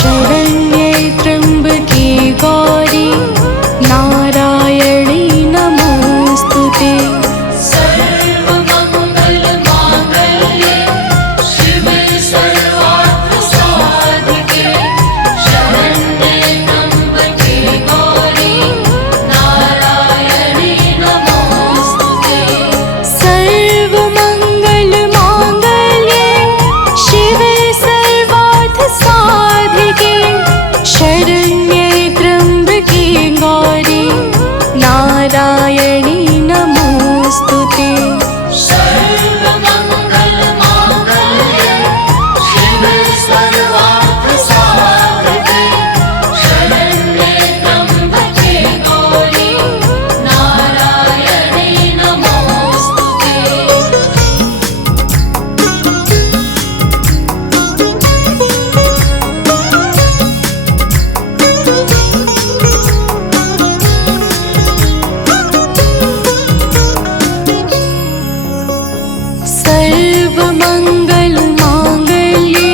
शरण्ये त्र्यम्बके गौरी नारायणी नमोस्तुते। सर्वमङ्गलमाङ्गल्ये शिवे सर्वार्थसाधिके शरण्ये त्र्यम्बके गौरी नारायणी नमोस्तुते। सर्वमङ्गलमाङ्गल्ये शिवे सर्वार्थसाधिके शरण्ये त्र्यम्बके गौरी नारायणी नमोस्तुते। सर्वमङ्गलमाङ्गल्ये शिवे सर्वार्थसाधिके शरण्ये त्र्यम्बके गौरी नारायणी नमोस्तुते। सर्वमङ्गलमाङ्गल्ये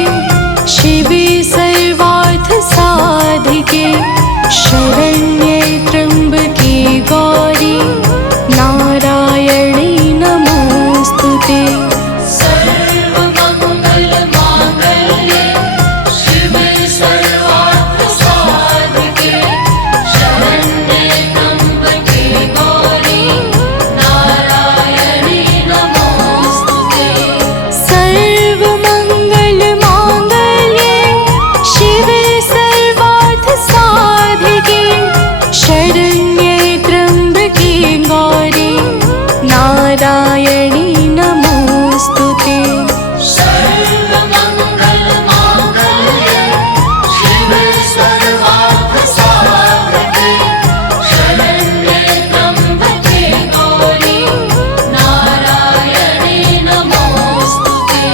शिवे सर्वार्थसाधिके शरण्ये त्र्यम्बके गौरी नारायणी नमोस्तुते। सर्वमङ्गलमाङ्गल्ये शिवे सर्वार्थसाधिके शरण्ये त्र्यम्बके गौरी नारायणी नमोस्तुते। सर्वमङ्गलमाङ्गल्ये शिवे सर्वार्थसाधिके शरण्ये त्र्यम्बके गौरी नारायणी नमोस्तुते। सर्वमङ्गलमाङ्गल्ये शिवे सर्वार्थसाधिके शरण्ये त्र्यम्बके गौरी नारायणी नमोस्तुते।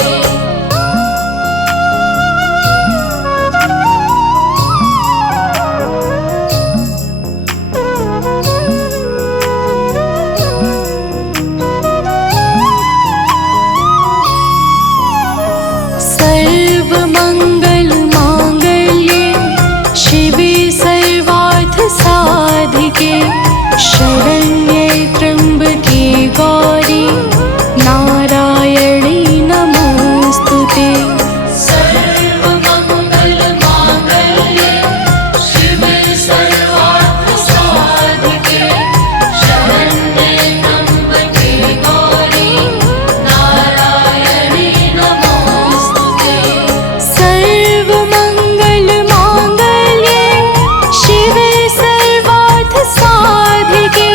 सर्वमङ्गलमाङ्गल्ये शिवे सर्वार्थसाधिके शरण्ये त्र्यम्बके गौरी नारायणी नमोस्तुते। सर्वमङ्गलमाङ्गल्ये शिवे सर्वार्थसाधिके शरण्ये त्र्यम्बके गौरी नारायणी नमोस्तुते। सर्वमङ्गलमाङ्गल्ये शिवे सर्वार्थसाधिके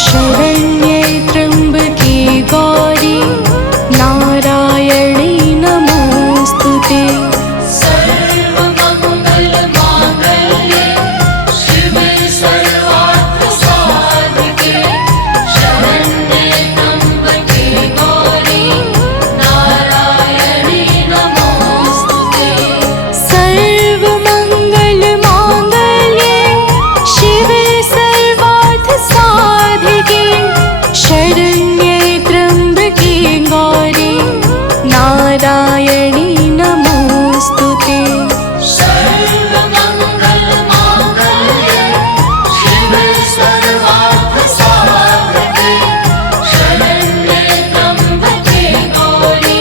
शरण्ये त्र्यम्बके गौरी नारायणी नमोऽस्तु ते सर्वमङ्गलमाङ्गल्ये शिवे सर्वार्थसाधिके शरण्ये त्र्यम्बके गौरी नारायणी नमोऽस्तु ते सर्वमङ्गलमाङ्गल्ये शिवे सर्वार्थसाधिके शरण्ये त्र्यम्बके गौरी नारायणी नमोऽस्तु ते सर्वमङ्गलमाङ्गल्ये शिवे सर्वार्थसाधिके शरण्ये त्र्यम्बके गौरी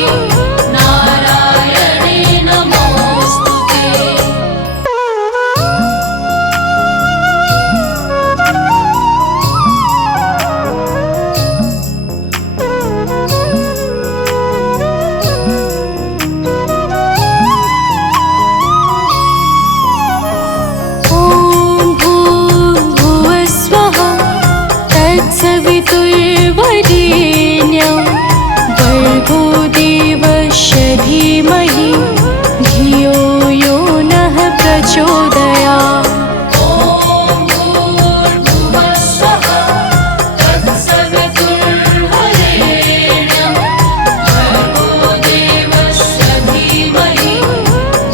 नारायणी नमोऽस्तु ते ॐ भूर्भुवस्वः तत्सवितुर्वरेण्यं भर्गो देवस्य धीमहि धियो यो नः प्रचोदयात् ॐ भूर्भुवस्वः तत्सवितुर्वरेण्यं भर्गो देवस्य धीमहि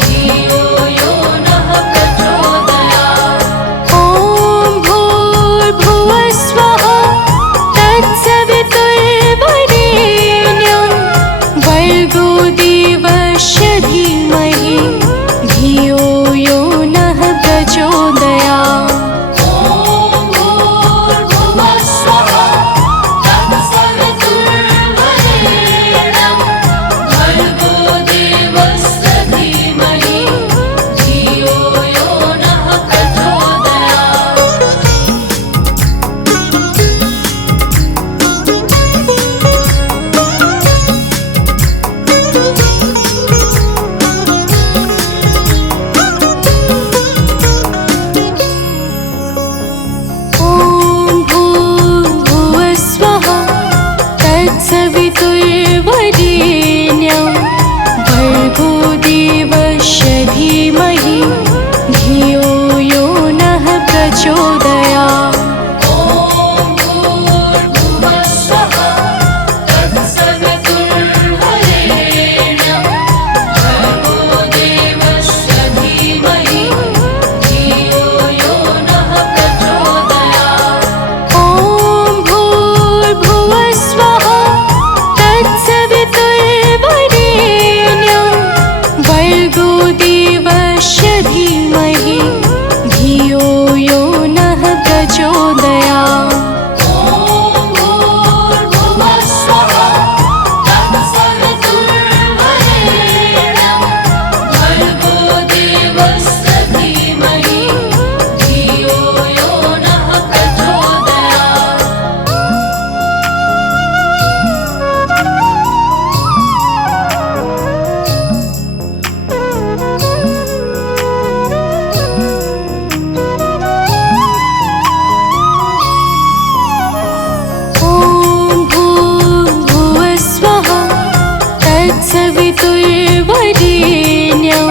धियो यो नः प्रचोदयात् ॐ भूर्भुवस्वः तत्सवितुर्वरेण्यं भर्गो देवस्य धीमहि धियो यो नः प्रचोदयात् ॐ भूर्भुवस्वः तत्सवितुर्वरेण्यं भर्गो देवस्य धीमहि धियो यो नः प्रचोदयात् ॐ भूर्भुवस्वः तत्सवितुर्वरेण्यं भर्गो देवस्य धीमहि धियो यो नः प्रचोदयात् ॐ भूर्भुवस्वः तत्सवितुर्वरेण्यं भर्गो देवस्य धीमहि धियो यो नः प्रचोदयात् ॐ भूर्भुवस्वः तत्सवितुर्वरेण्यं भर्गो देवस्य धीमहि धियो यो नः प्रचोदयात् ॐ भूर्भुवस्वः तत्सवितुर्वरेण्यं भर्गो देवस्य धीमहि धियो यो नः प्रचोदयात् ॐ भूर्भुवस्वः तत्सवितुर्वरेण्यं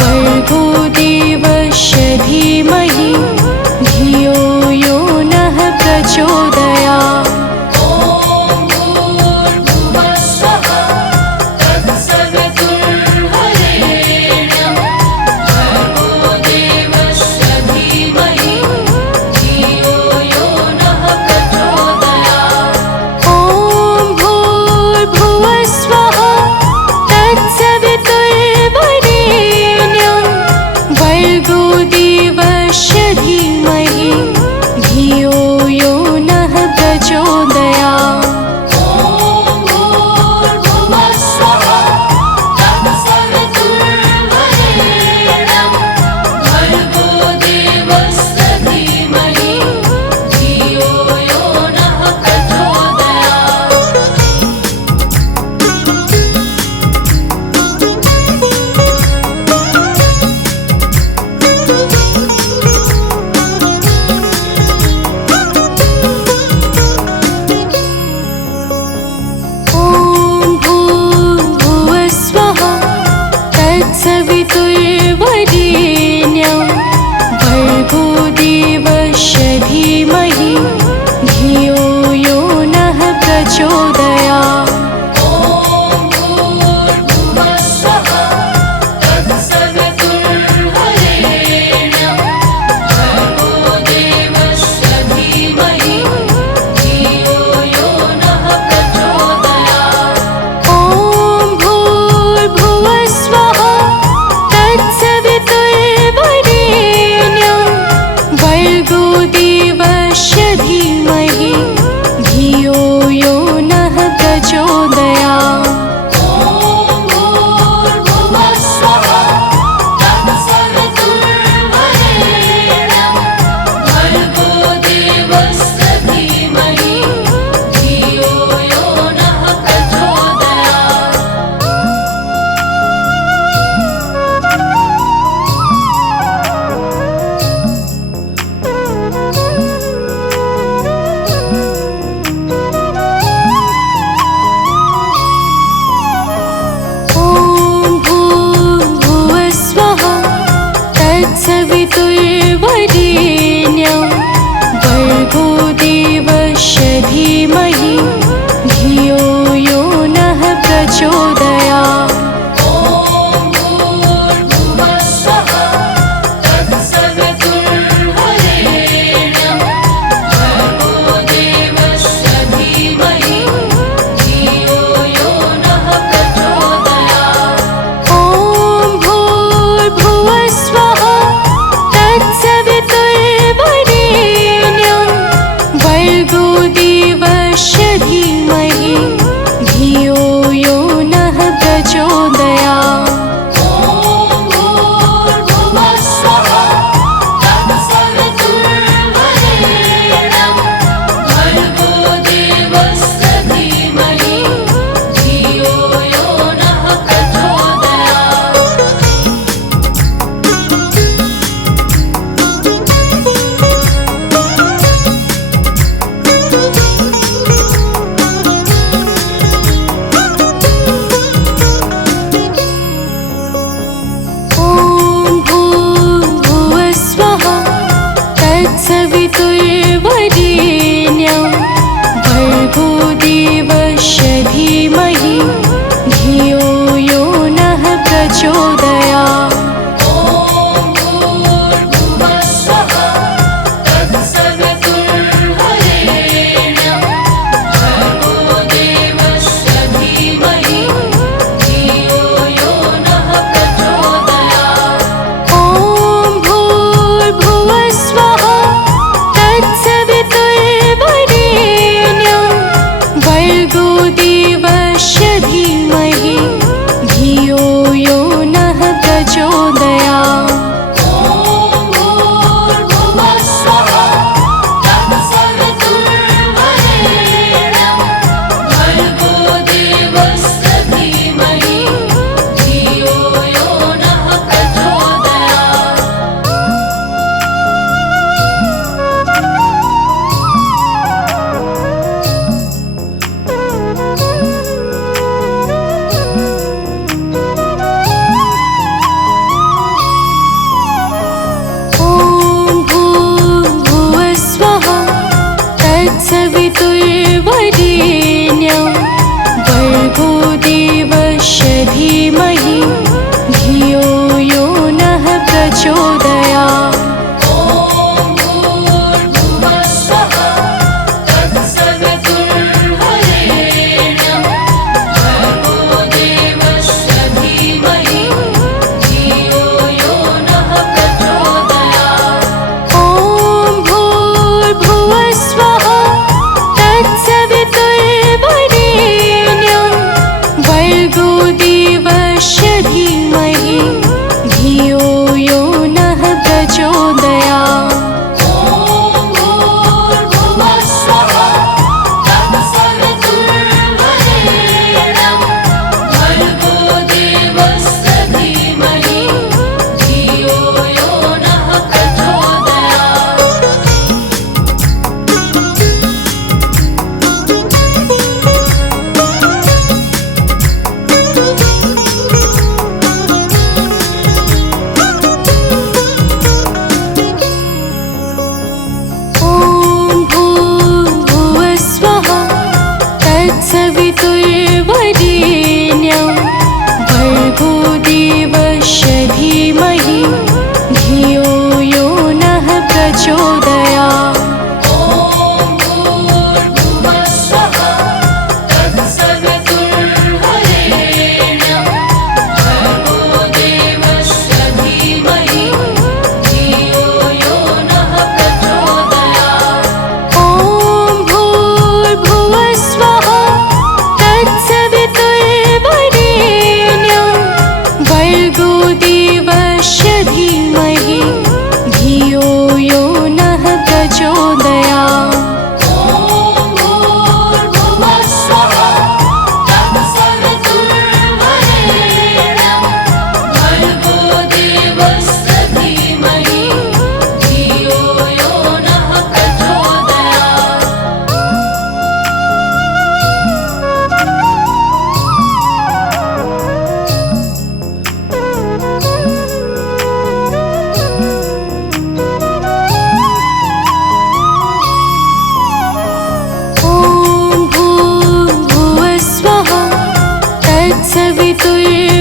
भर्गो देवस्य धीमहि धियो यो नः प्रचोदयात् ॐ भूर्भुवस्वः तत्सवितुर्वरेण्यं भर्गो देवस्य धीमहि धियो यो नः प्रचोदयात् ॐ भूर्भुवस्वः तत्सवितुर्वरेण्यं भर्गो देवस्य धीमहि धियो यो नः प्रचोदयात्। ॐ भूर्भुवः स्वः तत्सवितुर्वरेण्यं भर्गो देवस्य धीमहि धियो यो नः प्रचोदयात्। ॐ भूर्भुवः स्वः तत्सवितुर्वरेण्यं भर्गो देवस्य धीमहि धियो यो नः प्रचोदयात्। ॐ भूर्भुवः स्वः तत्सवितुर्वरेण्यं भर्गो देवस्य धीमहि धियो यो नः प्रचोदयात्। ॐ भूर्भुवः स्वः तत्सवितुर्वरेण्यं भर्गो देवस्य धीमहि धियो यो नः प्रचोदयात्। ॐ भूर्भुवः स्वः तत्सवितुर्वरेण्यं भर्गो देवस्य धीमहि धियो यो नः प्रचोदयात्। ॐ भूर्भुवः स्वः तत्सवितुर्वरेण्यं भर्गो देवस्य धीमहि धियो यो नः प्रचोदयात्। ॐ भूर्भुवः स्वः तत्सवितुर्वरेण्यं भर्गो देवस्य धीमहि धियो यो नः प्रचोदयात्। ॐ भूर्भुवः स्वः तत्सवितुर्वरेण्यं भर्गो देवस्य धीमहि धियो यो नः प्रचोदयात्। ॐ भूर्भुवः स्वः तत्सवितुर्वरेण्यं भर्गो देवस्य धीमहि धियो यो नः प्रचोदयात्। ॐ भूर्भुवः स्वः तत्सवितुर्वरेण्यं भर्गो देवस्य धीमहि धियो यो नः प्रचोदयात्। ॐ भूर्भुवः स्वः तत्सवितुर्वरेण्यं भर्गो देवस्य धीमहि धियो यो नः प्रचोदयात्। ॐ भूर्भुवः स्वः तत्सवितुर्वरेण्यं भर्गो देवस्य धीमहि धियो यो नः प्रचोदयात्। ॐ भूर्भुवः स्वः तत्सवितुर्वरेण्यं भर्गो देवस्य धीमहि धियो यो नः प्रचोदयात्। ॐ भूर्भुवः स्वः तत्सवितुर्वरेण्यं भर्गो देवस्य धीमहि धियो यो नः प्रचोदयात्।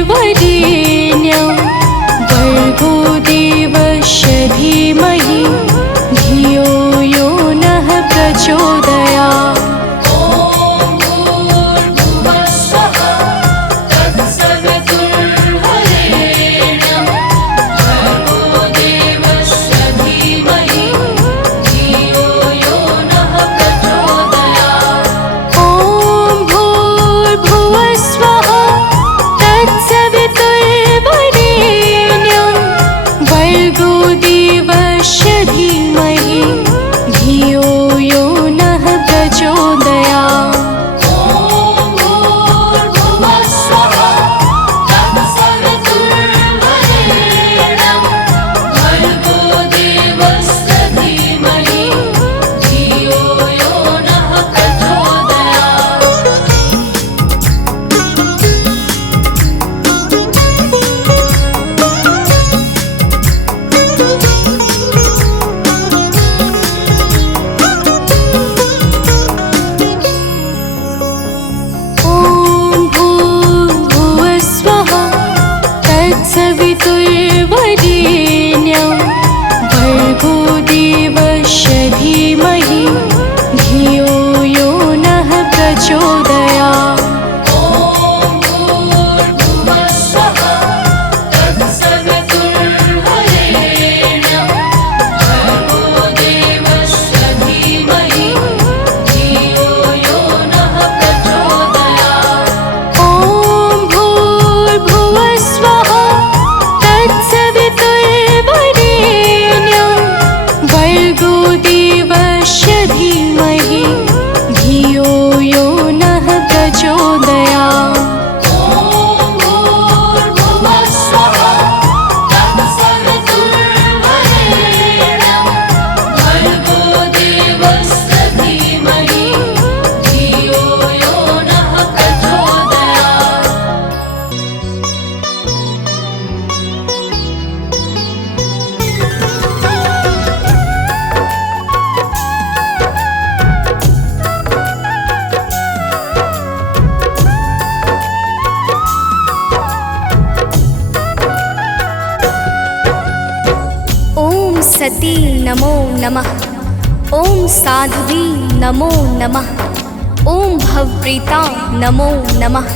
तत्सवितुर्वरेण्यं भर्गो देवस्य धीमहि धियो यो नः प्रचोदयात्। ॐ भूर्भुवः स्वः तत्सवितुर्वरेण्यं भर्गो देवस्य धीमहि धियो यो नः प्रचोदयात्। ॐ भूर्भुवः स्वः तत्सवितुर्वरेण्यं भर्गो देवस्य धीमहि धियो यो नः प्रचोदयात्। ॐ भूर्भुवः स्वः तत्सवितुर्वरेण्यं भर्गो देवस्य धीमहि धियो यो नः प्रचोदयात्। ॐ भूर्भुवः स्वः तत्सवितुर्वरेण्यं भर्गो देवस्य धीमहि धियो यो नः प्रचोदयात्। ॐ भूर्भुवः स्वः तत्सवितुर्वरेण्यं भर्गो देवस्य धीमहि धियो यो नः प्रचोदयात्। ॐ भूर्भुवः स्वः तत्सवितुर्वरेण्यं भर्गो देवस्य धीमहि धियो यो नः प्रचोदयात्। ॐ भूर्भुवः स्वः तत्सवितुर्वरेण्यं भर्गो देवस्य धीमहि धियो यो नः प्रचोदयात्। ॐ सती नमो नमः। ॐ साध्वी नमो नमः। ॐ भवप्रीता नमो नमः।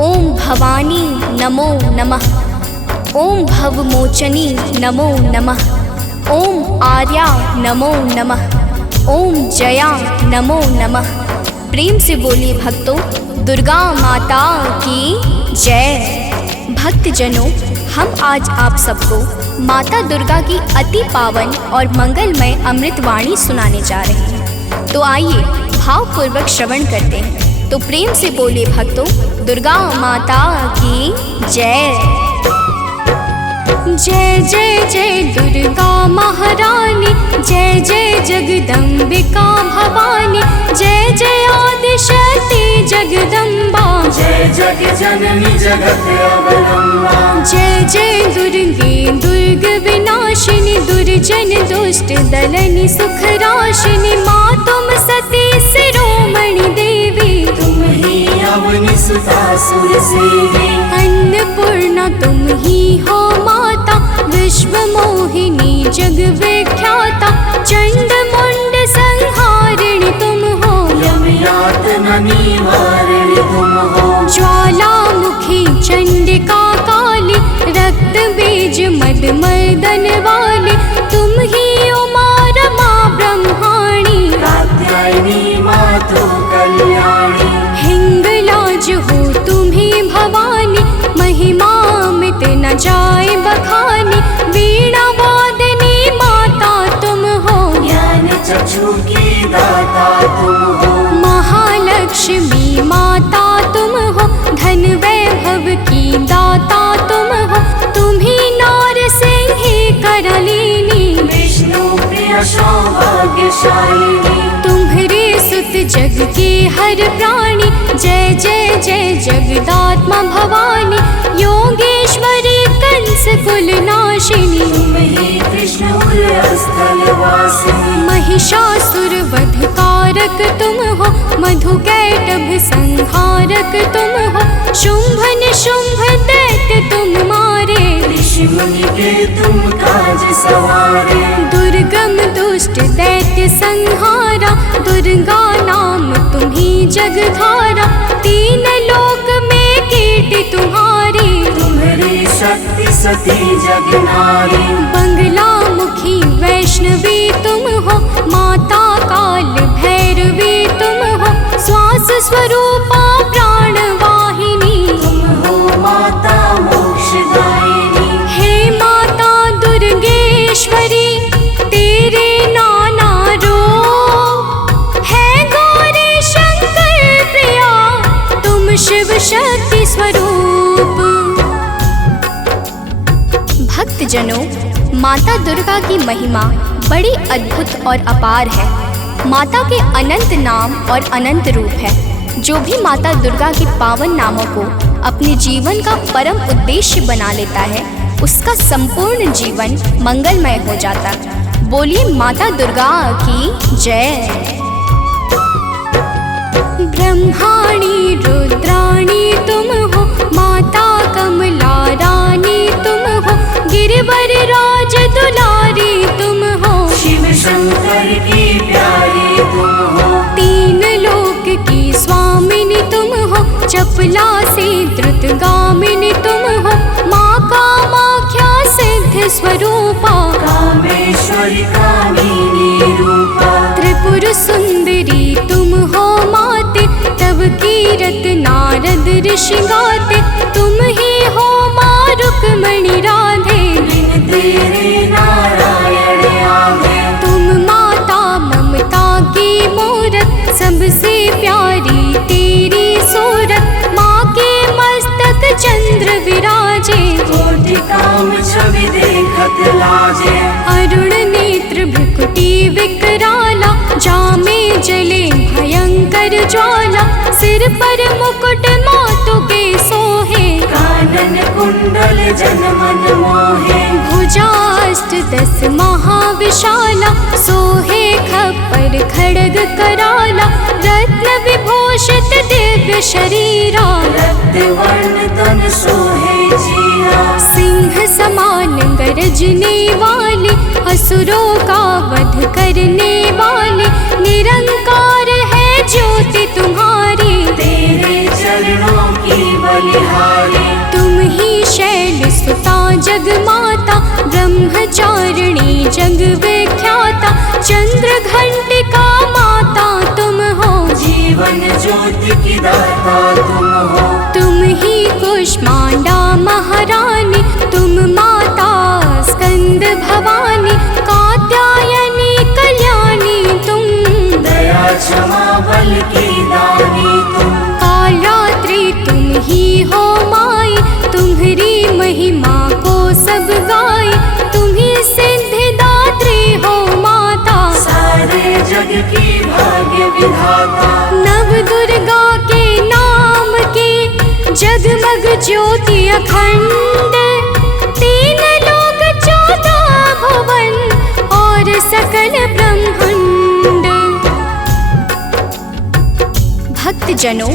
ॐ भवानी नमो नमः। ॐ भवमोचनी नमो नमः। ॐ आर्या नमो नमः। ॐ जया नमो नमः। प्रेम से बोलिए भक्तों, दुर्गा माता की जय। भक्तजनों, हम आज आप सबको माता दुर्गा की अति पावन और मंगलमय अमृतवाणी सुनाने जा रहे हैं। तो आइए भावपूर्वक श्रवण करते हैं। तो प्रेम से बोलिए भक्तों, दुर्गा माता की जय। जय जय जय दुर्गा महारानी, जय जय जगदम्बिका भवानी, जय जय आदिशक्ति जगदम्बा, जय जग जननी जगत अवलंबा। जय जय दुर्गे दुर्ग विनाशिनी, दुर्जन दुष्ट दलनी सुख राशिनी, माँ तुम सती शिरोमणि देवी, तुम ही अवनि सुता सुर सेवी। अन्नपूर्णा तुम ही हो माता, विश्व मोहिनी जग विख्याता, चंड मुंड संहारिणी तुम हो, यम यातना निवारिणी तुम हो। ज्वालामुखी चंडिका काली, रक्त बीज मद मर्दन वाली, तुम ही उमा रमा ब्रह्माणी, कात्यायनी मातु कल्याणी। हिंगलाज हो तुम्ही भवानी, महिमा मित न जाए बखानी, वीणा वादनी माता तुम हो, ज्ञान चक्षु की दाता तुम हो। महालक्ष्मी माता तुम हो, धन वैभव की दाता तुम हो, तुम्ही नार सिंही करलीनी, विष्णु प्रिय सौभाग्यशालिनी। तुम्हारे सुत जग के हर प्राणी, जय जय जय जगदात्मा भवानी, योगेश्वरी कंस कुल नाशिनी, तुम ही कृष्ण स्थल वासिनी। महिषासुर वध कारक तुम हो, मधु कैटभ संहार तारक तुम हो, शुंभ निशुंभ दैत्य तुम मारे। ऋषि मुनि के तुम काज सवारे, दुर्गम दुष्ट दैत्य संहारा, दुर्गा नाम तुम्ही जगधारा। तीन लोक में कीर्ति तुम्हारी, तुम्हारी शक्ति सती जग नारी। बंगला मुखी वैष्णवी तुम हो, माता काल भैरवी तुम हो। श्वास स्वरूपा प्राण वाहिनी, तुम हो माता मोक्षदायिनी। हे माता दुर्गेश्वरी, तेरे नाना रूप है गौरी शंकर प्रिया, तुम शिव शक्ति स्वरूप। भक्तजनों, माता दुर्गा की महिमा बड़ी अद्भुत और अपार है। माता के अनंत नाम और अनंत रूप है। जो भी माता दुर्गा के पावन नामों को अपने जीवन का परम उद्देश्य बना लेता है, उसका संपूर्ण जीवन मंगलमय हो जाता। बोलिए माता दुर्गा की जय। ब्रह्माणी रुद्राणी तुम हो, माता कमला रानी तुम हो। गिरिवर राज दुलारी तुम हो, शिव शंकर की प्यारी तुम हो। तीन लोक की स्वामिनी तुम हो, चपला से द्रुतगामिनी तुम हो। माँ कामाख्या सिद्ध स्वरूपा, कामेश्वरी कामिनी रूपा। त्रिपुर सुंदरी तुम हो माते, तब कीरत नारद ऋषि गाते। तुम ही हो माँ रुक्मणी राधे, बिन तेरे नारायण आगे। तुम माता ममता की मूरत, सबसे प्यारी तेरी सूरत। माँ के मस्तक चंद्र विराजे, कोटि काम छवि देखत लाजे। अरुण नेत्र भ्रुकुटी विकराला, जामे जले भयंकर ज्वाला। सिर पर मुकुट मातु के सोहे, कानन कुंडल जन मन मोहे। भुजाष्ट दस महाविशाला, सोहे खप्पर खड्ग कराला। रत्न विभूषित दिव्य शरीरा, रक्त वर्ण तन सोहे जीरा। सिंह समान गरजने वाले, असुरों का वध करने वाले। निरंकार है ज्योति तुम्हारी, तेरे चरणों की बलिहारी। तुम ही शैल सुता जग माता, ब्रह्मचारिणी जग विख्याता। चंद्र घंटिका माता तुम हो, जीवन ज्योति की दाता तुम हो। तुम ही कुष्मांडा महारानी, तुम माता स्कंद भवानी। कात्यायनी कल्याणी तुम, दया क्षमा बल की दानी तुम। कालरात्रि तुम ही हो माई, तुम्हारी महिमा को सब गाए। तुम ही सिद्धिदात्री हो माता, सारे जग की भाग्य विधाता। नव दुर्गा के नाम की जगमग ज्योति अखंड। तीन लोक 14 भुवन और सकल ब्रह्मांड। भक्तजनों,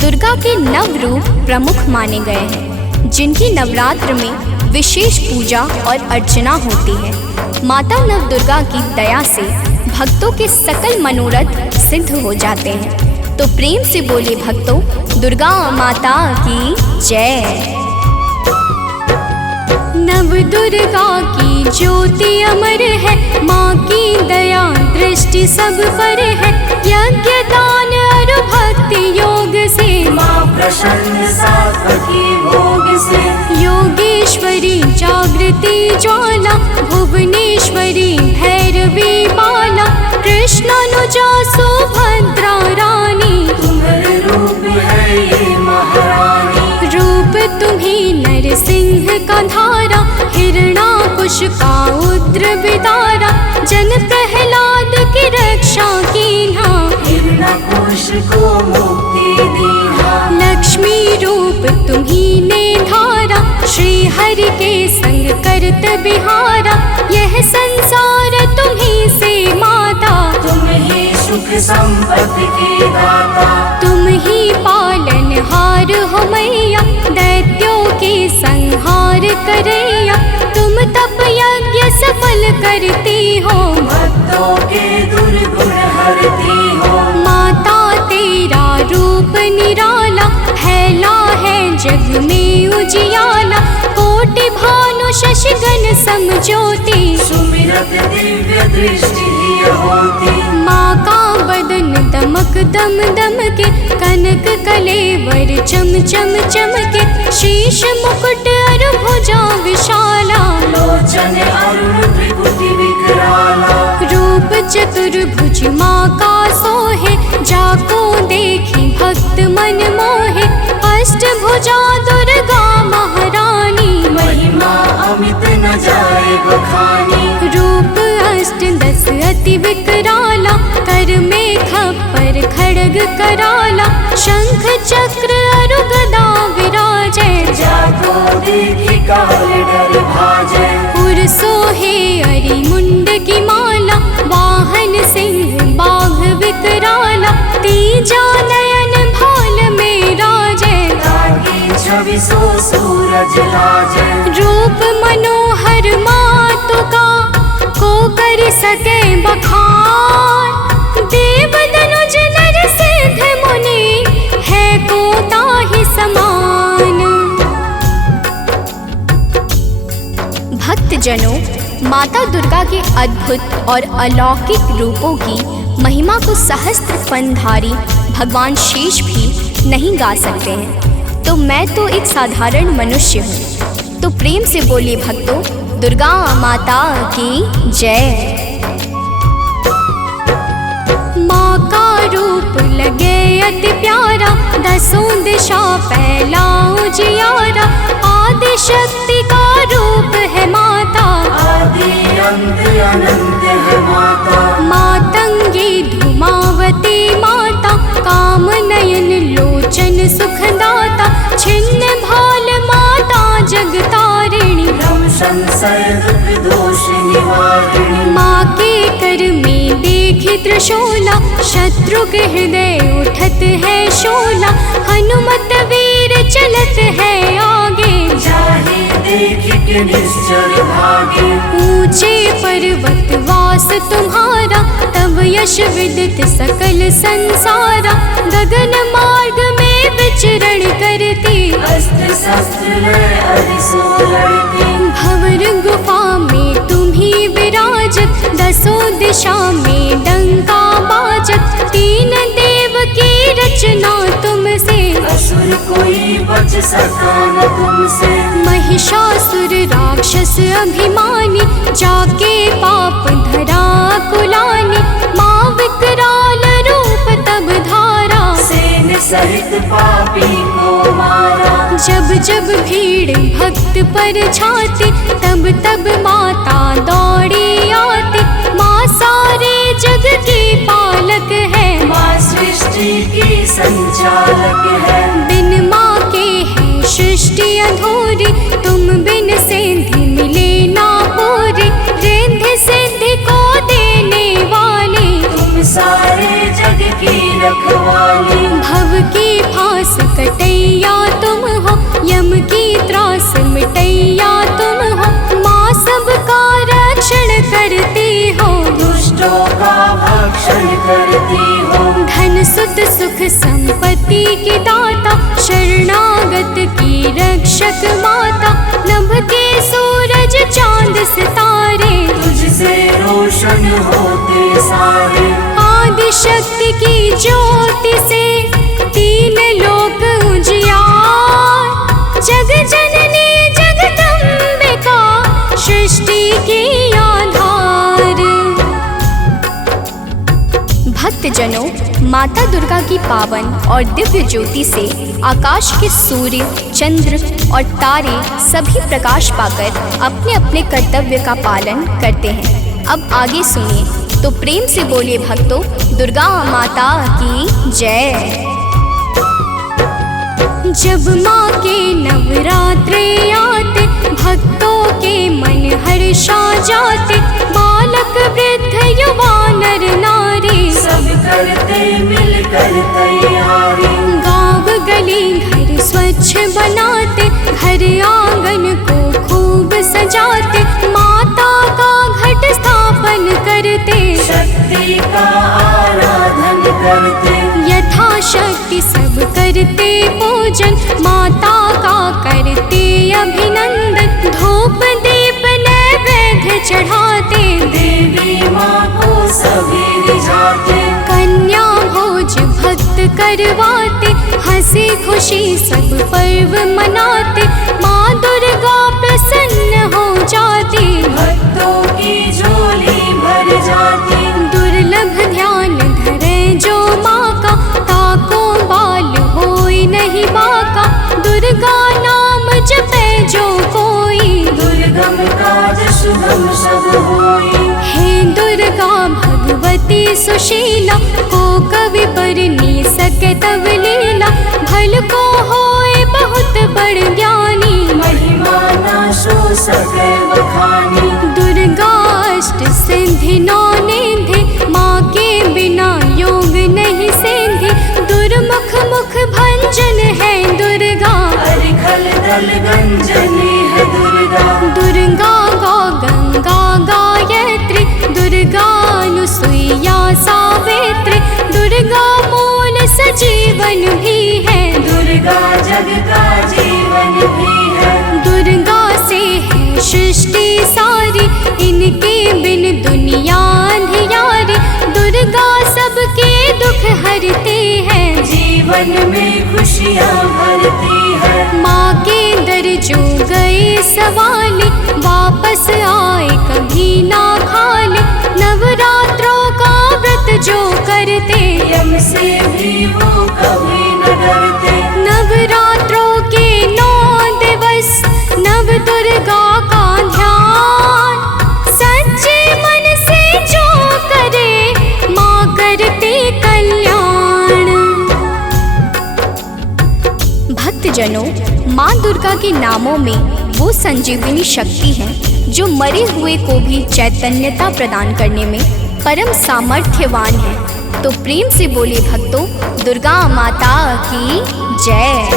दुर्गा के नव रूप प्रमुख माने गए हैं, जिनकी नवरात्र में विशेष पूजा और अर्चना होती है। माता नव दुर्गा की दया से भक्तों के सकल मनोरथ सिद्ध हो जाते हैं। तो प्रेम से बोले भक्तों, दुर्गा माता की जय। नव दुर्गा की ज्योति अमर है, माँ की दया दृष्टि सब पर है। यज्ञ दान और भक्ति योग से, माँ प्रसन्न सात्वकी भोग से। योगेश्वरी जागृति ज्वाला, भुवनेश्वरी भैरवी बाला। कृष्णानुजा सुभद्रा रानी, तुम्हारे रूप है ये महारानी। रूप तुम्ही नरसिंह का धारा, हिरणाकुश का उग्र विदारा। जन प्रहलाद की रक्षा कीन्हा, हिरण्यकुश को मुक्ति दीन्हा। लक्ष्मी रूप तुम्ही ने धारा, श्री हरि के संग करत बिहारा। यह संसार तुम्ही से माता, तुम ही सुख संपत्ति के दाता। तुम ही पालनहार हो मैया, दैत्यों के संहार करैया। तुम तप यज्ञ सफल करती हो, भक्तों के दुर्गुण हरती हो। माता तेरा रूप निराला, फैला है जग में उजियाला। कोटि भानु शशिगण समज्योति, सुमिरत दिव्य दृष्टि ही होती। माँ का बदन दमक दम दम के, कनक कलेवर चम चम चमके। शीश मुकुट अरु भुजा विशाला, लोचन अरुण त्रिपुटी विकराला। रूप चतुर्भुज माँ का सोहे, जाको देखी भक्त मन मोहे। अष्टभुजा दुर्गा महारानी, महिमा अमित न जाए बखानी। रूप अष्ट दस अति विकराला, कर में खप्पर खड्ग कराला। शंख चक्र अरु गदा विराजे, जाको देखी काल डर भाजे। उर सोहे अरि मुंड की माला, वाहन सिंह बाघ विकराला। तीजा नयन भाल में राजे, ताकि छवि सो सूरज लाजे। रूप मनोहर मातु का, को कर सके बखान। देव दनुज नर सिद्ध मुनि, है को ताहि समान। भक्तजनों, माता दुर्गा के अद्भुत और अलौकिक रूपों की महिमा को सहस्त्र फनधारी भगवान शेष भी नहीं गा सकते हैं। तो मैं तो एक साधारण मनुष्य हूँ। तो प्रेम से बोलिए भक्तों, दुर्गा माता की जय। माँ का रूप लगे अति प्यारा, दसों दिशा फैला उजियारा। आदि शक्ति का रूप है माता, आदि अंत अनंत है माता। मातंगी धूमावती माता, काम नयन लोचन सुखदाता। छिन्न भाल माता जगतारिणी, भ्रम संशय दुख दोष निवारिणी। माँ के कर में देखी त्रिशूला, शत्रु के हृदय उठत है शोला। हनुमत वीर चलत है आगे, जाहि देखि के निश्चर भागे। ऊंचे पर्वत वास तुम्हारा, तब यश विदित सकल संसारा। गगन मार्ग में विचरण करती, अस्त्र शस्त्र लय अरिसो लड़ती। भंवर गुफा में तुम्ही विराजत, दसों दिशा में डंका बाजत। तीन देव की रचना तुमसे, असुर कोई बच सका न तुमसे। महिषासुर राक्षस अभिमानी, जाके पाप धरा कुलानी। माँ विकराल रूप तब धारा, सेन सहित पापी को मारा। जब जब भीड़ भक्त पर छाती, तब तब माता दौड़ी आती। माँ सारे जग की पालक है, माँ सृष्टि की संचालक है। बिन माँ के है सृष्टि अधूरी, तुम बिन सिद्धि मिले ना पूरी। रिद्धि सिद्धि को देने वाली, तुम सारे जग की रखवाली। भव की फांस कटैया तुम हो, यम की त्रास मिटैया तुम हो। माँ सबका रक्षण करती हो, दुष्टों का भक्षण करती हो। धन सुत सुख संपत्ति की दाता, शरणागत की रक्षक माता। नभ के सूरज चांद सितारे, तुझसे रोशन होते सारे। आदि शक्ति की ज्योति से, तीन लोक उजियार। जग जननी जगदम्बिका, सृष्टि की आधार। भक्तजनों, माता दुर्गा की पावन और दिव्य ज्योति से आकाश के सूर्य, चंद्र और तारे सभी प्रकाश पाकर अपने अपने कर्तव्य का पालन करते हैं। अब आगे सुनिए, तो प्रेम से बोलिए भक्तों, दुर्गा माता की जय। जब माँ के नवरात्रे आते, भक्तों के मन हर्षा जाते। बाल बालक वृद्ध युवा नर नारी, सब करते मिलकर तैयारी। गाँव गली घर स्वच्छ बनाते, घर आंगन को खूब सजाते, माता का घट स्थापन करते, शक्ति का आराधन करते, यथाशक्ति सब करते पूजन, माता का करते अभिनंदन, धूप दीप नैवेद्य चढ़ाते, देवी माँ को सभी रिझाते, कन्या भोज भक्त करवाते, हंसी खुशी सब पर्व मनाते, माँ दुर्गा प्रसन्न हो जाती, भक्तों की झोली भर जाती। दुर्लभ ध्यान धरे जो माँ का, ताको बाल होई नहीं बाका, दुर्गा नाम जपे जो कोई, दुर्गम काज शुभम सब होई। हे दुर्गा भगवती सुशीला, को कवि पर नी सके तब लीला, भल को होए बहुत बड़ ज्ञानी, महिमा न सो सके बखानी। दुर्गा अष्ट सिद्धि नौ निधि, माँ के बिना योग नहीं सिद्धि, दुर्मुख मुख भंजन है दुर्गा, हरिखल दल गंजनी है दुर्गा। दुर्गा गौ गंगा गायत्री, दुर्गा अनुसुईया सावित्री, दुर्गा मूल सजीवन भी है, दुर्गा जग का जीवन भी है। दुर्गा से है सृष्टि सारी, इनके बिन दुनिया अंधियारी, दुर्गा सबके दुख हरते हैं, जीवन में खुशियाँ भरती है। माँ के दर जो गए सवाले, वापस आए कभी ना खाले, नवरात्रों का व्रत जो करते, यम से भी वो कभी न डरते। नवरात्रों के 9 दिवस, नव दुर्गा का ध्यान, सच्चे मन से जो करे, माँ करते कल्याण। भक्तजनों, माँ दुर्गा के नामों में वो संजीवनी शक्ति है जो मरे हुए को भी चैतन्यता प्रदान करने में परम सामर्थ्यवान है। तो प्रेम से बोले भक्तों, दुर्गा माता की जय।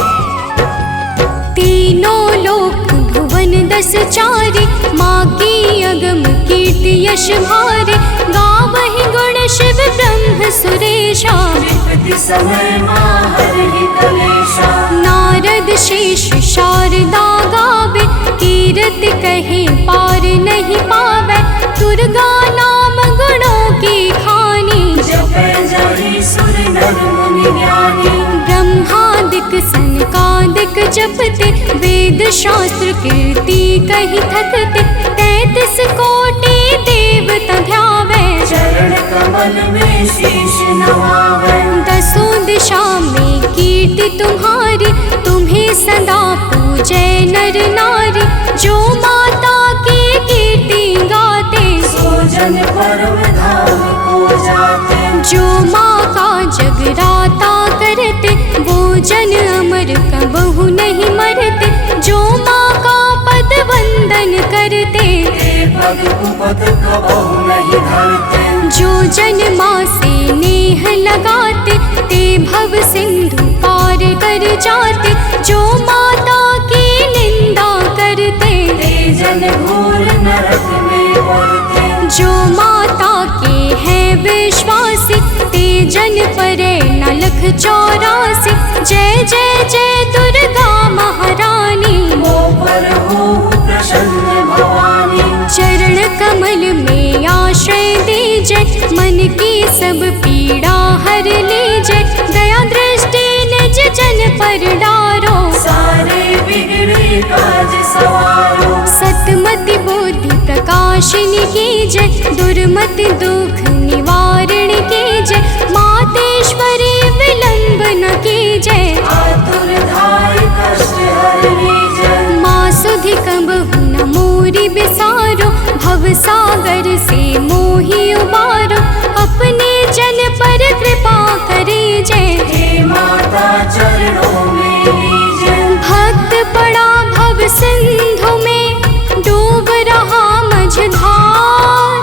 तीनों लोक भुवन 10 चारे, माँ की अगम कीर्ति यश भारे, गावहि गुण शिव ब्रह्म सुरेशा, विपत्ति समय माँ हरि कलेशा। नारद शेष शारदा गावे, कीरति कहे पार नहीं पावे, दुर्गा नाम गुणों की खानी, जपे जहि सुर नर मुनि ज्ञानी। ब्रह्मादिक सनकादिक जपते, वेद शास्त्र कीर्ति कही थकते, 33 कोटि देवता ध्यावे, चरण कमल में शीश नवावे। 10 दिशा में कीर्ति तुम्हारी, तुम्हें सदा पूजे नर नारी, जो माता की कीर्ति गाते, सो जन परम धाम को जाते। जो माँ का जगराता करते, वो जन अमर कबहु नहीं मरते, जो माँ का पद वंदन करते, ए पग कुपथ कबहु नहीं धरते। जो जन माँ से नेह लगाते, ते भव सिंधु पार कर जाते, जो माता की निंदा करते, ए जन घोर नरक में पड़ते। जो माता के हैं विश्वासी, ते जन परे न लख 84। जय जय जय दुर्गा महारानी, मोह पर हो प्रसन्न भवानी। चरण कमल में आश्रय दीजिए, मन की सब पीड़ा हर लीजिए, दया दृष्टि निज जन पर डारो, सारे बिगड़े काज सवारो। सतमति बुद्धि प्रकाशिनी कीजिए, दुर्मति दुख निवारण कीजिए, मातेश्वरी विलंब न कीजिए, आतुर धाय कष्ट हर लीजिए। माँ सुधि कबहु न मोरी बिसारो, भव सागर से मोहि उबारो, अपने जन पर कृपा करीजय, हे माता चरणों में लीजिए। भक्त पड़ा भव सिंधु में, डूब रहा मझधार,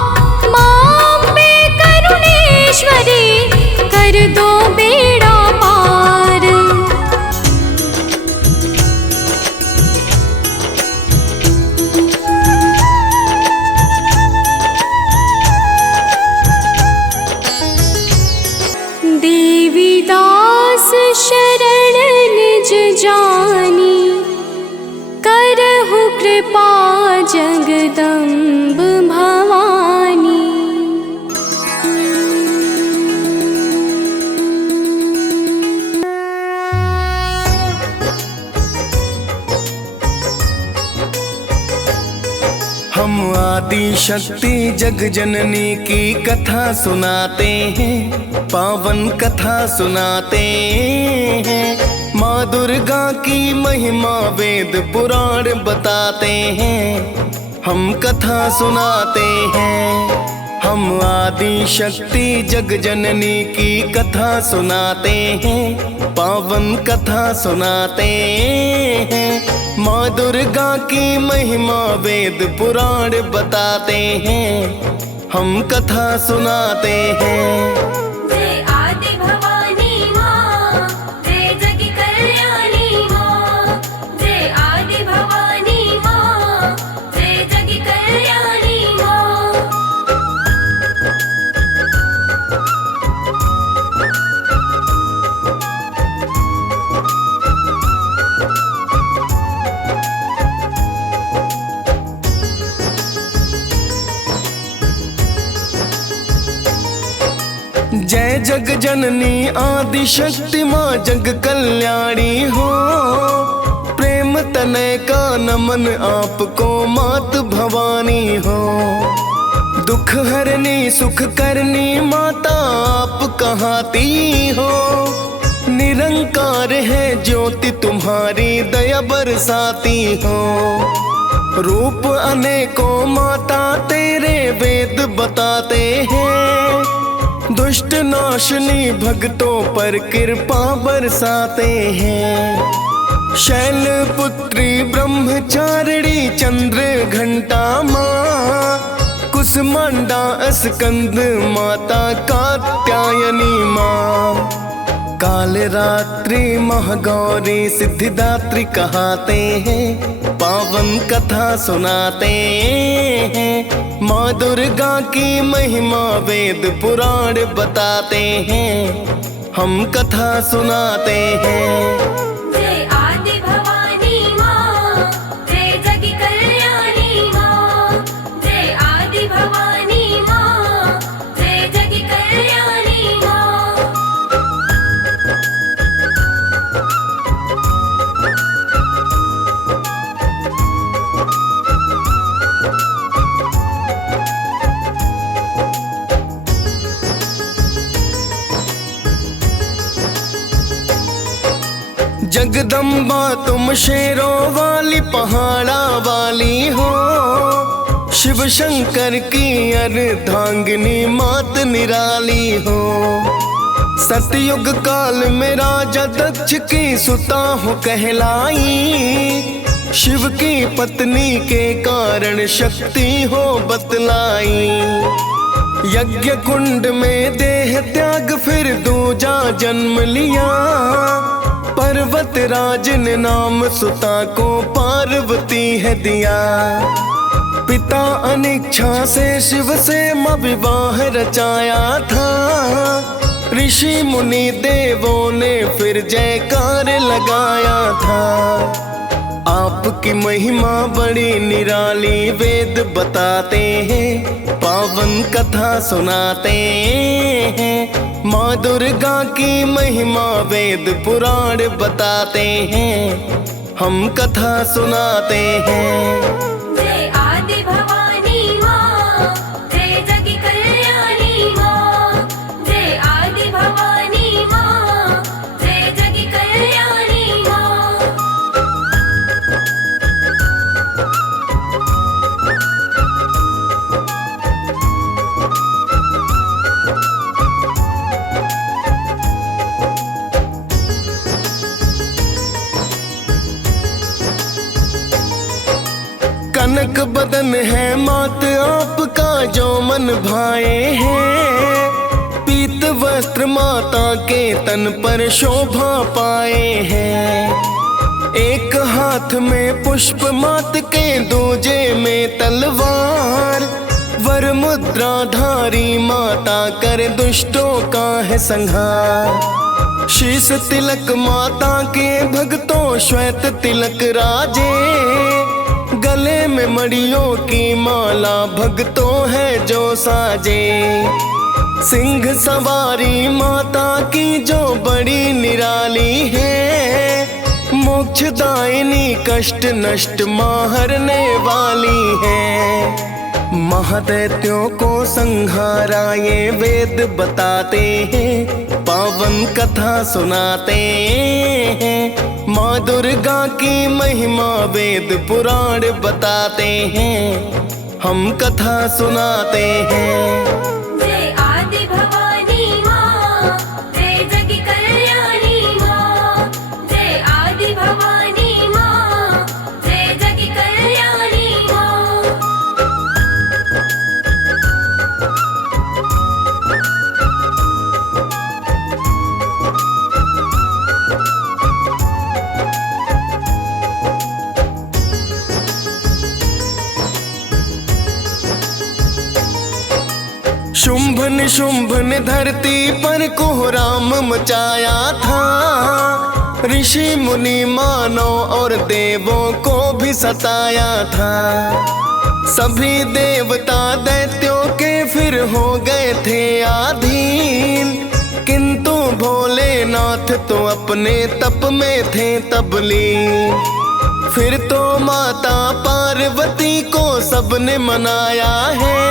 जगदम्ब भवानी। हम आदि शक्ति जग जननी की कथा सुनाते हैं, पावन कथा सुनाते हैं। माँ दुर्गा की महिमा वेद पुराण बताते हैं, हम कथा सुनाते हैं। हम आदि शक्ति जग जननी की कथा सुनाते हैं, पावन कथा सुनाते हैं। माँ दुर्गा की महिमा वेद पुराण बताते हैं, हम कथा सुनाते हैं। जय आदि भवानी माँ, जय जग कल्याणी माँ। जय आदि भवानी माँ, जय जग कल्याणी माँ। जय जग जननी आदि शक्ति माँ जग कल्याणी हो। प्रेम तनय का नमन आपको मात भवानी हो। दुख हरनी सुख करनी माता आप कहाती हो। निरंकार है ज्योति तुम्हारी दया बरसाती हो। रूप अनेकों माता तेरे वेद बताते हैं। दुष्ट नाशनी भक्तों पर कृपा बरसाते हैं। शैल पुत्री ब्रह्मचारिणी चंद्र घंटा माँ। कुसमांडा स्कंद माता कात्यायनी माँ। काल रात्रि महागौरी सिद्धिदात्री कहते हैं, पावन कथा सुनाते हैं। माँ दुर्गा की महिमा वेद पुराण बताते हैं, हम कथा सुनाते हैं। जय आदि भवानी माँ, जय जग कल्याणी माँ। जय आदि भवानी माँ, जय जग कल्याणी माँ। जगदम्बा तुम शेरों वाली पहाड़ा वाली हो। शिव शंकर की अर्धांगिनी मात निराली हो। सतयुग काल में राजा दक्ष की सुता हो कहलाई। शिव की पत्नी के कारण शक्ति हो बतलाई। यज्ञ कुंड में देह त्याग फिर दूजा जन्म लिया। पर्वत राज ने नाम सुता को पार्वती है दिया। पिता अनिच्छा से शिव से मां विवाह रचाया था। ऋषि मुनि देवों ने फिर जयकार लगाया था। आपकी महिमा बड़ी निराली वेद बताते हैं, पावन कथा सुनाते हैं। माँ दुर्गा की महिमा वेद पुराण बताते हैं, हम कथा सुनाते हैं। जय आदि भवानी माँ, जय जग कल्याणी माँ। जय आदि भवानी माँ, जय जग कल्याणी माँ। कनक बदन है मात आपका जो मन भाए हैं। पीत वस्त्र माता के तन पर शोभा पाए हैं। एक हाथ में पुष्प मात के दूजे में तलवार। वर मुद्रा धारी माता कर दुष्टों का है संहार। शीश तिलक माता के भक्तों श्वेत तिलक राजे। गले में मड़ियों की माला भक्तों है जो साजे। सिंह सवारी माता की जो बड़ी निराली है। मोक्षदायिनी कष्ट नष्ट माहरने वाली है। महादैत्यों को संहारा ये वेद बताते हैं। पावन कथा सुनाते हैं। माँ दुर्गा की महिमा वेद पुराण बताते हैं। हम कथा सुनाते हैं। जय आदि भवानी माँ, जय जग कल्याणी माँ। जय आदि भवानी माँ, जय जग कल्याणी माँ। शुंभ निशुंभ ने धरती पर कोहराम मचाया था। ऋषि मुनि मानव और देवों को भी सताया था। सभी देवता दैत्यों के फिर हो गए थे अधीन। किंतु भोलेनाथ तो अपने तप में थे तबलीन। फिर तो माता पार्वती को सबने मनाया है।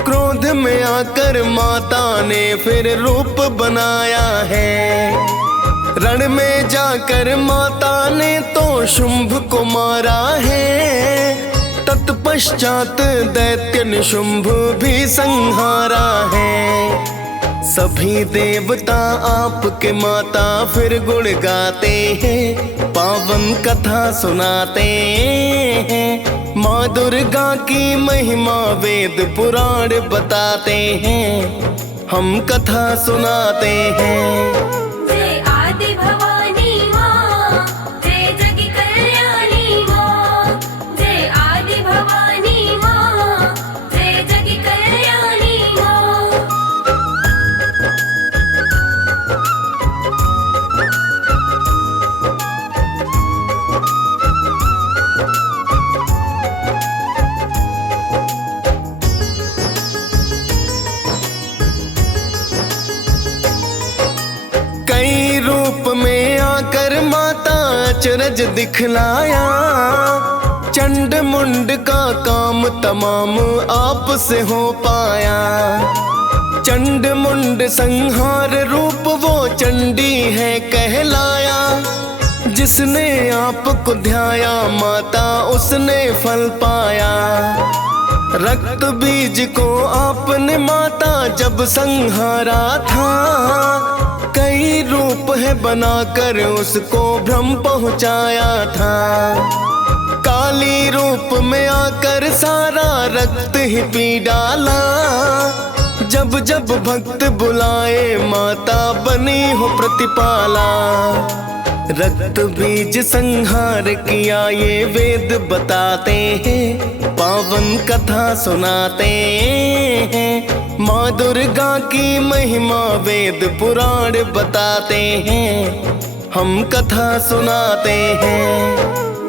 क्रोध में आकर माता ने फिर रूप बनाया है। रण में जाकर माता ने तो शुंभ को मारा है। तत्पश्चात दैत्य निशुंभ भी संहारा है। सभी देवता आपके माता फिर गुण गाते हैं। पावन कथा सुनाते हैं। माँ दुर्गा की महिमा वेद पुराण बताते हैं। हम कथा सुनाते हैं। जय आदि भवानी माँ, जय जग कल्याणी माँ। जय आदि भवानी माँ, जय जग कल्याणी माँ। कई रूप में आकर माता अचरज दिखलाया। चंड मुंड का काम तमाम आप से हो पाया। चंड मुंड संहार रूप वो चंडी है कहलाया। जिसने आपको ध्याया माता उसने फल पाया। रक्त बीज को आपने माता जब संहारा था। कई रूप है बनाकर उसको भ्रम पहुंचाया था। काली रूप में आकर सारा रक्त ही पी डाला। जब जब भक्त बुलाए माता बनी हो प्रतिपाला। रक्त बीज संहार किया ये वेद बताते हैं। पावन कथा सुनाते हैं। माँ दुर्गा की महिमा वेद पुराण बताते हैं। हम कथा सुनाते हैं।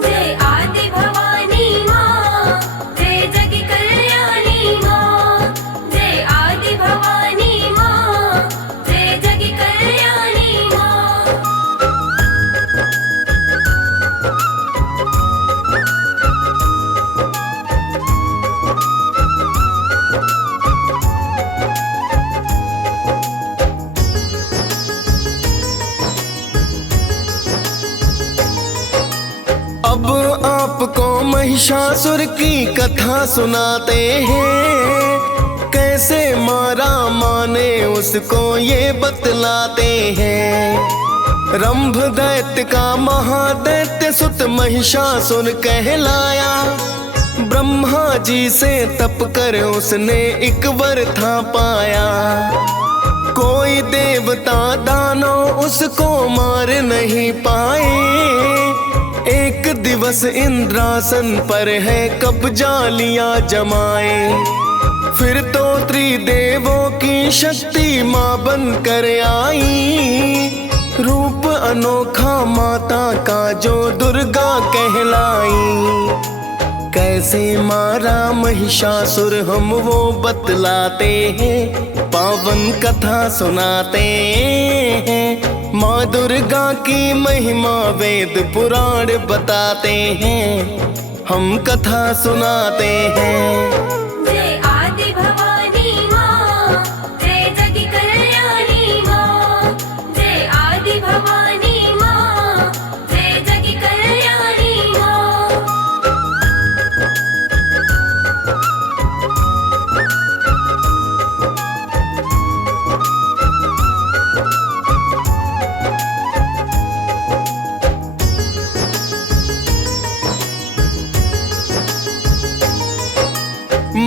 जय आदि भवानी माँ, जय जग कल्याणी माँ। जय आदि भवानी माँ, जय जग कल्याणी माँ। अब आपको महिषासुर की कथा सुनाते हैं। कैसे मारा माने उसको ये बतलाते हैं। रंभ दैत्य का महादैत्य सुत महिषासुर कहलाया। ब्रह्मा जी से तप कर उसने एक वर था पाया। कोई देवता दानव उसको मार नहीं पाए। एक दिवस इंद्रासन पर है कब्जा लिया जमाए। फिर तो त्रिदेवों की शक्ति माँ बन कर आई। रूप अनोखा माता का जो दुर्गा कहलाई। कैसे मारा महिषासुर हम वो बतलाते हैं, पावन कथा सुनाते हैं। माँ दुर्गा की महिमा वेद पुराण बताते हैं, हम कथा सुनाते हैं। जय आदि भवानी माँ, जय जग कल्याणी माँ। जय आदि भवानी माँ, जय जग कल्याणी माँ।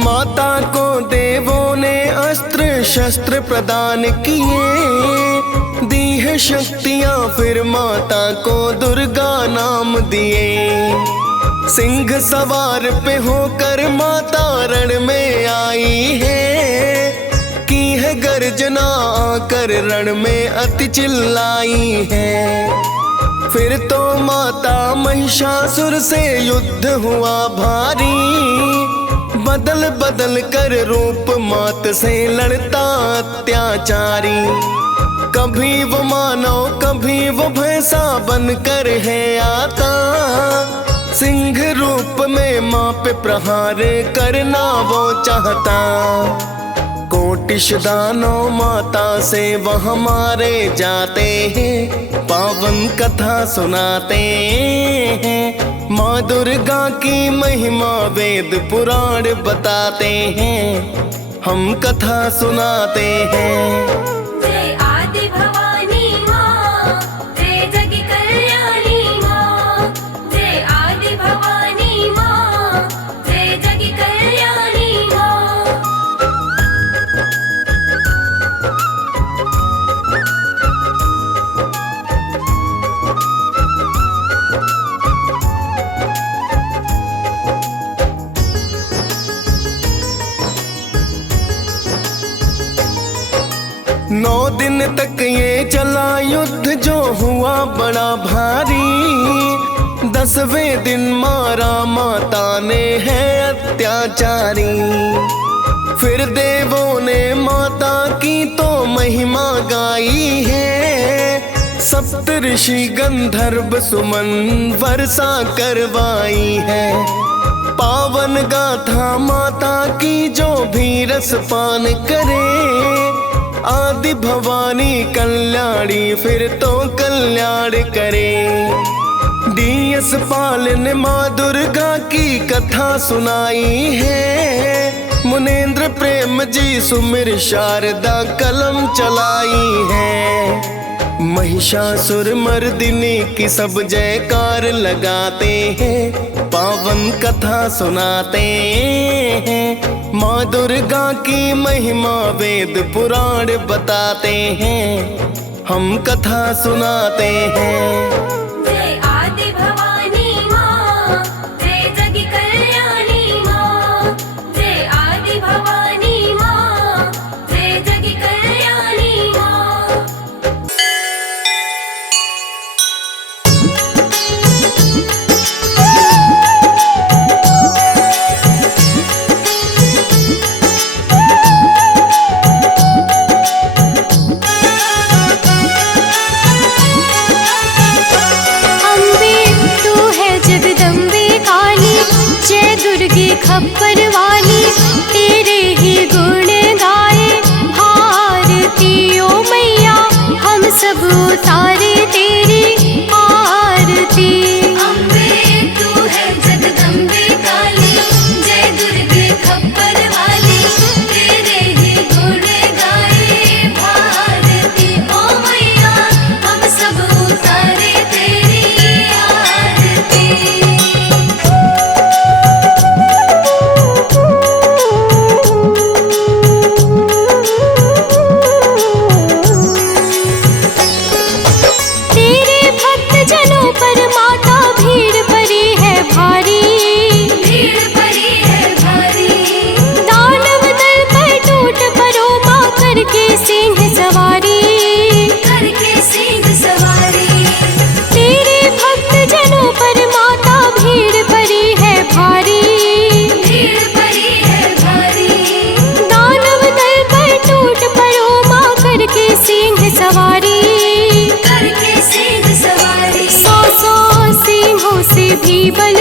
माता को देवों ने अस्त्र शस्त्र प्रदान किए, दी है शक्तियां फिर माता को दुर्गा नाम दिए। सिंह सवार पे होकर माता रण में आई है, की है गर्जना आकर रण में अति चिल्लाई है। फिर तो माता महिषासुर से युद्ध हुआ भारी, बदल बदल कर रूप मात से लड़ता अत्याचारी। कभी वो मानव कभी वो भैंसा बनकर है आता, सिंह रूप में माँ पे प्रहार करना वो चाहता। कोटिश दानव माता से वह मारे जाते हैं, पावन कथा सुनाते हैं। माँ दुर्गा की महिमा वेद पुराण बताते हैं, हम कथा सुनाते हैं। जय आदि भवानी माँ, जय जग कल्याणी माँ। जय आदि भवानी माँ, जय जग कल्याणी माँ। नौ दिन तक ये चला युद्ध जो हुआ बड़ा भारी, 10वें दिन मारा माता ने है अत्याचारी। फिर देवों ने माता की तो महिमा गाई है, सप्तऋषि गंधर्व सुमन वर्षा करवाई है। पावन गाथा माता की जो भी रसपान करे, आदि भवानी कल्याणी फिर तो कल्याण करे। डीएस पाल ने माँ दुर्गा की कथा सुनाई है, मुनेन्द्र प्रेम जी सुमिर शारदा कलम चलाई है। महिषासुर मर्दिनी की सब जयकार लगाते हैं, पावन कथा सुनाते हैं। माँ दुर्गा की महिमा वेद पुराण बताते हैं, हम कथा सुनाते हैं। जय आदि भवानी माँ, जय जग कल्याणी माँ। जय आदि भवानी माँ, जय जग कल्याणी माँ।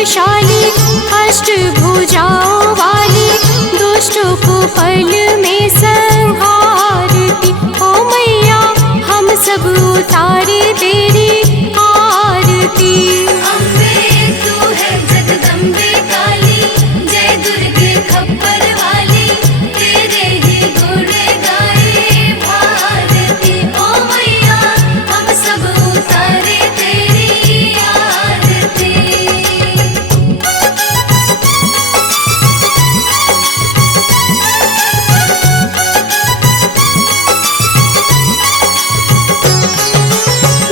बलशाली, अष्टभुजाओं वाली, दुष्टों को पल में संहारती। ओ मैया हम सब उतारे तेरी आरती। अम्बे तू है जगदम्बे काली, जय दुर्गे खप्पर वाली, तेरे ही गुण गाए भारती। ओ मैया हम सब उतारे तेरी आरती।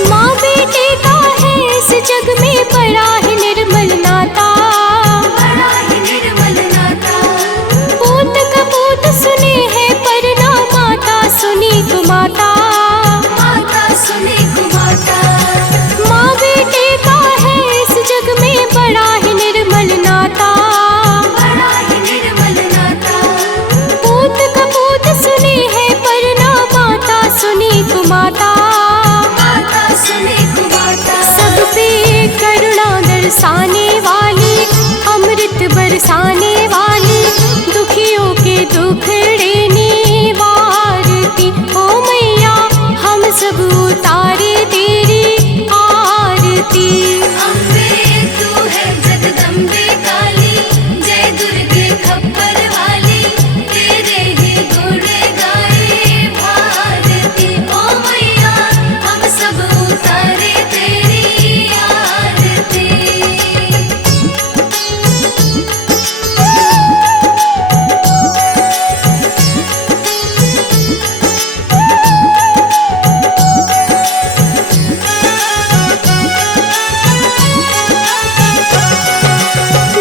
माँ बेटे का है इस जग में बड़ा ही निर्मल नाता, बड़ा ही निर्मल नाता। पूत कपूत सुने हैं पर ना माता सुनी कुमाता। माता सुने कुमाता। माँ बेटे का है इस जग में बड़ा ही निर्मल नाता, बड़ा ही निर्मल नाता। पूत कपूत सुने हैं पर ना माता सुनी कुमाता। माता सुने कुमाता। सब पे करुणा दर्शाने वाली, अमृत बरसाने वाली, दुखियों के दुखड़े निवारती। ओ मैया हम सब उतारे तेरी आरती। अम्बे तू है जगदम्बे काली, जय दुर्गे खप्पर वाली, तेरे ही गुण गाए भारती। ओ मैया हम सब उतारे तेरी आरती।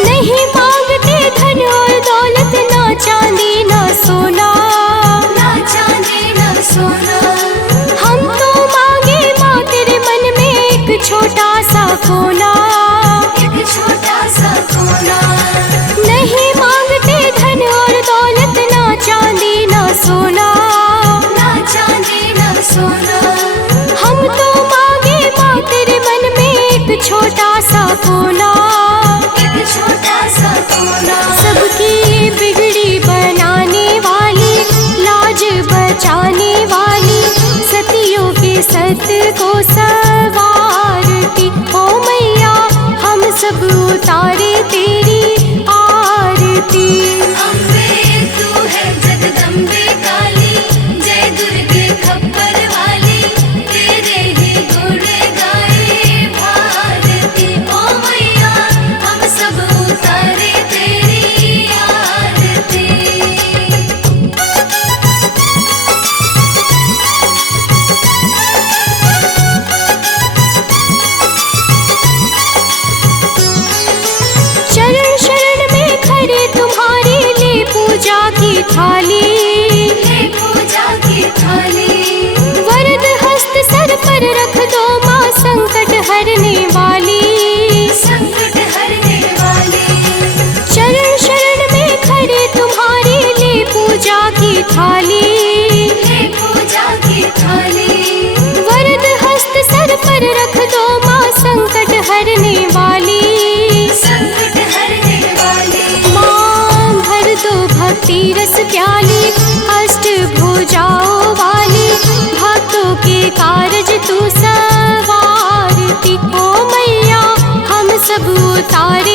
नहीं मांगते धन और दौलत, ना चांदी ना सोना, ना चांदी ना सोना। हम तो मांगे माँ तेरे मन में एक छोटा सा कोना। एक छोटा सा कोना। नहीं मांगते धन और दौलत, ना चांदी ना सोना, ना चांदी ना सोना। हम तो मांगे माँ तेरे मन में एक छोटा सा कोना। एक छोटा सा कोना। सबकी बिगड़ी बनाने वाली, लाज बचाने वाली, सतियों के सत को सवारती। ओ मैया हम सब उतारे तेरी आरती। अम्बे तू है जगदम्बे काली, जय दुर्गे खप्पर वाली, तेरे ही गुण गाए भारती। ओ मैया हम सब उतारे तेरी आरती। शरण शरण में खड़े तुम्हारे, ले पूजा की थाली। ले पूजा की थाली। वरद हस्त सर पर रख दो माँ, संकट हरने वाली। संकट हरने वाली। शरण शरण में खड़े तुम्हारे, ले पूजा की थाली। ले पूजा की थाली। वरद हस्त सर पर रख दो माँ, संकट हरने वाली। संकट हरने वाली। माँ भर दो भक्ति रस प्याली, अष्टभुजाओं वाली, भक्तों के कारज तू सवारती। ओ मैया हम सब उतारे